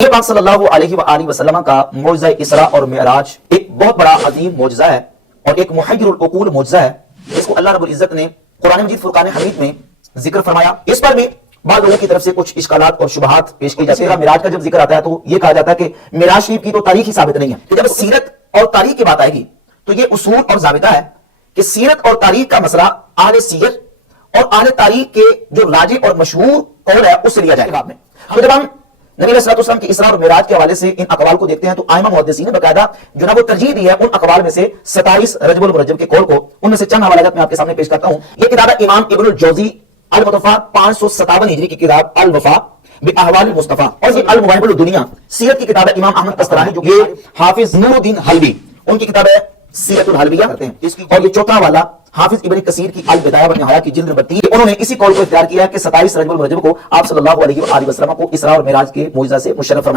یہ پاک صلی اللہ علیہ وآلہ وسلم کا معجزہ اسراء اور معراج ایک بہت بڑا عظیم معجزہ ہے اور ایک محیر العقول معجزہ ہے، اس کو اللہ رب العزت نے قرآن مجید فرقان حمید میں ذکر فرمایا۔ اس پر بھی بعض لوگوں کی طرف سے کچھ اشکالات اور شبہات پیش کی جاتی ہیں۔ معراج کا جب ذکر آتا ہے تو یہ کہا جاتا ہے کہ معراج شریف کی تو تاریخ ہی ثابت نہیں ہے، جب سیرت اور تاریخ کی بات آئے گی تو یہ اصول اور ضابطہ ہے کہ سیرت اور تاریخ کا مسئلہ اہل سیر اور اہل تاریخ کے جو راجح اور مشہور قول ہے اس سے لیا جائے گا۔ میں جب ہم نبی علیہ السلام کی اسراء اور معراج کے حوالے سے ان اقوال کو دیکھتے ہیں تو ائمہ محدثین نے باقاعدہ جو نا وہ ترجیح دی ہے ان اقوال میں سے 27 رجب المرجب کے قول کو، ان میں سے چند حوالات میں آپ کے سامنے پیش کرتا ہوں۔ یہ کتاب ہے امام ابن الجوزی المتوفا 557 ہجری کی کتاب الوفا باحوال المصطفیٰ، اور یہ المواہب الدنیا سیرت کی کتاب ہے امام احمد قسطلانی جو کہ حافظ نور الدین حلبی ان کی کتاب ہے سیرت الحلبیہ کرتے ہیں، اور یہ چوتھا والا حافظ ابن کثیر کی البدایہ والنہایہ کی جلد نمبر 3، انہوں نے اسی قول کو اختیار کیا ہے کہ 27 رجب المرجب کو آپ صلی اللہ علیہ وآلہ وسلم کو اسراء اور معراج کے معجزہ سے مشرف فرمایا۔